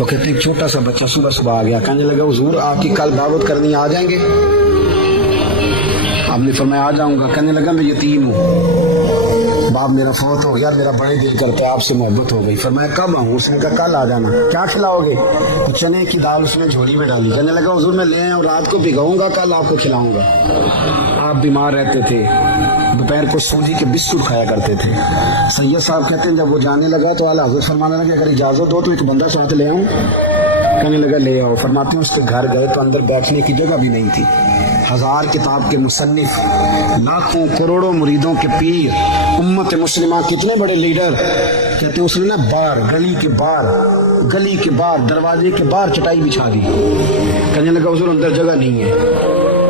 وہ کہتے ایک چھوٹا سا بچہ صبح صبح آ گیا، کہنے لگا حضور آپ کی کل دعوت کرنی آ جائیں گے؟ آپ نے فرمایا آ جاؤں گا۔ کہنے لگا میں یتیم ہوں، باپ میرا فوت ہو گیا، میرا بڑے دل کرتا آپ سے محبت ہو گئی۔ فرمایا کب آؤں؟ اس نے کہا کل آ جانا۔ کیا کھلاؤ گے؟ چنے کی دال اس نے جھولی میں ڈالی۔ کہنے لگا حضور میں لے آؤں، رات کو بھگاؤں گا، کل آپ کو کھلاؤں گا۔ آپ بیمار رہتے تھے، دوپہر کو سوجی کے بسکٹ کھایا کرتے تھے۔ سید صاحب کہتے ہیں جب وہ جانے لگا تو اعلیٰ حضرت فرمانے لگے اگر اجازت دو تو ایک بندہ ساتھ لے آؤں؟ کہنے لگا لے آؤ۔ فرماتے ہیں اس کے گھر گئے تو اندر بیٹھنے کی جگہ بھی نہیں تھی۔ 1000 کتاب کے مصنف، لاکھوں کروڑوں مریدوں کے پیر، امت مسلمہ کتنے بڑے لیڈر، کہتے ہیں اس نے نا باہر گلی کے باہر دروازے کے باہر چٹائی بچھا دی۔ کہنے لگا حضور اندر جگہ نہیں ہے،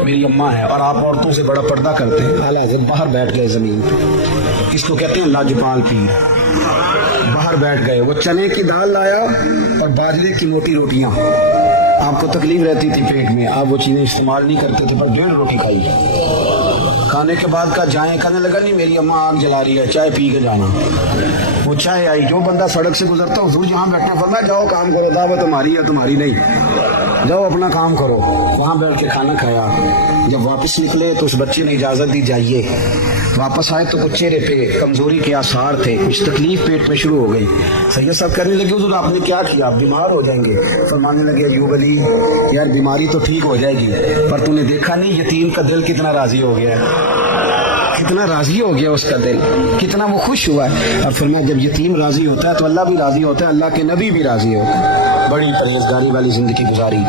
میری اماں ہے اور آپ عورتوں سے بڑا پردہ کرتے ہیں۔ اعلیٰ حضرت باہر بیٹھ گئے زمین پہ، اس کو کہتے ہیں لاجپال پیر۔ باہر بیٹھ گئے، وہ چنے کی دال لایا اور باجرے کی موٹی روٹیاں۔ آپ کو تکلیف رہتی تھی پیٹ میں، آپ وہ چیزیں استعمال نہیں کرتے تھے، پر 1.5 روٹی کھائی۔ کھانے کے بعد کا جائیں، کہنے لگا نہیں میری اماں آگ جلا رہی ہے، چائے پی کے جانا۔ وہ چائے آئی، جو بندہ سڑک سے گزرتا حضور جہاں بیٹھے فرمایا جاؤ کام کرو، دعوت ہماری ہے تمہاری نہیں، جاؤ اپنا کام کرو۔ وہاں بیٹھ کے کھانا کھایا۔ جب واپس نکلے تو اس بچے نے اجازت دی جائیے۔ واپس آئے تو کچھ چہرے پہ کمزوری کے آثار تھے، کچھ تکلیف پیٹ میں شروع ہو گئی۔ سید صاحب کہنے لگے حضور آپ نے کیا کیا؟ آپ بیمار ہو جائیں گے۔ فرمانے لگے ایوب علی یار بیماری تو ٹھیک ہو جائے گی، پر تو نے دیکھا نہیں یتیم کا دل کتنا راضی ہو گیا ہے، کتنا راضی ہو گیا اس کا دل، کتنا وہ خوش ہوا ہے۔ اور فرمایا جب یتیم راضی ہوتا ہے تو اللہ بھی راضی ہوتا ہے، اللہ کے نبی بھی راضی ہوتے ہیں۔ بڑی پرہیزگاری والی زندگی گزاری۔